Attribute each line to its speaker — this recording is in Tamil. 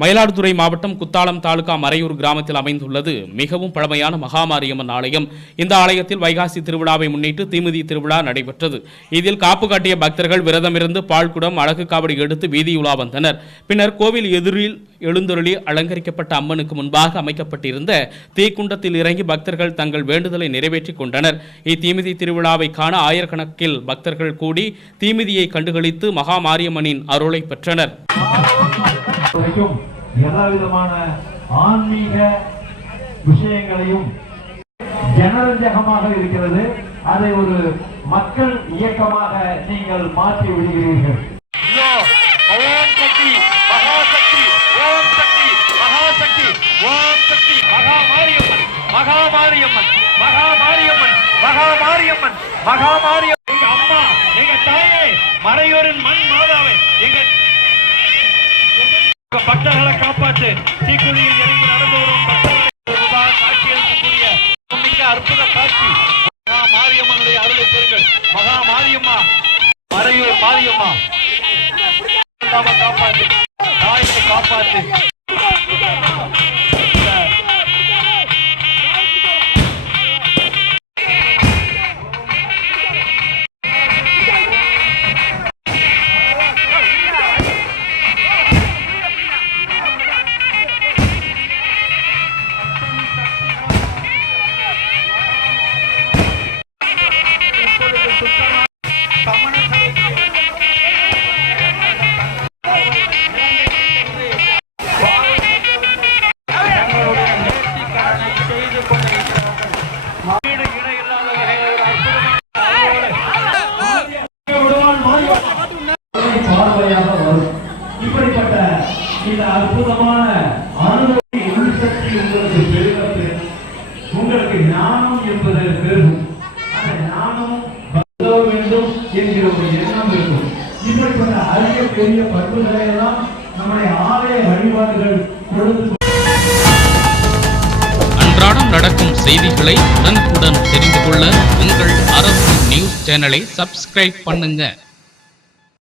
Speaker 1: மயிலாடுதுறை மாவட்டம் குத்தாலம் தாலுகா மறையூர் கிராமத்தில் அமைந்துள்ளது. மிகவும் பழமையான மகாமாரியம்மன் ஆலயம். இந்த ஆலயத்தில் வைகாசி திருவிழாவை முன்னிட்டு தீமிதி திருவிழா நடைபெற்றது. இதில் காப்பு காட்டிய பக்தர்கள் விரதமிருந்து பால்குடம் அழகு காவடி எடுத்து வீதியுலா வந்தனர். பின்னர் கோவில் எதிரில் எழுந்தருளி அலங்கரிக்கப்பட்ட அம்மனுக்கு முன்பாக அமைக்கப்பட்டிருந்த தீக்குண்டத்தில் இறங்கி பக்தர்கள் தங்கள் வேண்டுதலை நிறைவேற்றிக் கொண்டனர். இத்தீமிதி திருவிழாவை காண ஆயிரக்கணக்கில் பக்தர்கள் கூடி தீமிதியை கண்டுகளித்து மகாமாரியம்மனின் அருளை பெற்றனர்.
Speaker 2: வரைக்கும் எல்லா விதமான ஆன்மீக விஷயங்களையும் ஜனரஞ்சகமாக இருக்கிறது. அதை ஒரு மக்கள் இயக்கமாக நீங்கள் மாற்றி விடுகிறீர்கள்.
Speaker 3: ஓம் சக்தி மகாசக்தி ஓம் சக்தி மகாசக்தி ஓம் சக்தி மகாமாரியம்மன் மகாமாரியம்மன் மகாமாரியம்மன் மகாமாரியம்மன் மகாமாரியம்மன் எங்க அம்மா எங்க தாயே மறையூரின் மண் மாதாவை எங்க பக்தர்களை காப்பாற்று தீக்குழியில் இறங்கி நடந்து வரும் பக்தர்களை அற்புத காட்சி. மகா மாரியம்மனுடைய அருளை பெறுங்கள். மகா மாரியம்மா மறையூர் மாரியம்மா. இல்லாம காப்பாற்று தாயை
Speaker 2: காப்பாற்று இந்த அற்புதமான அனுபவி உள்சக்தி உங்களுக்கு பெருக பெறும். உங்களுக்கு ஞானம் என்பது பெருகும். அந்த ஞானம் வேண்டும் என்கிற ஒரு எண்ணம் இருக்கும். இப்படிப்பட்ட அரிய பெரிய பண்புகளை எல்லாம் நம்முடைய ஆலய வழிபாடுகள் கொடுத்து
Speaker 1: அன்றாடம் நடக்கும் செய்திகளை உடனுக்குடன் தெரிந்து கொள்ள உங்கள் அரசு நியூஸ் சேனலை சப்ஸ்கிரைப் பண்ணுங்க.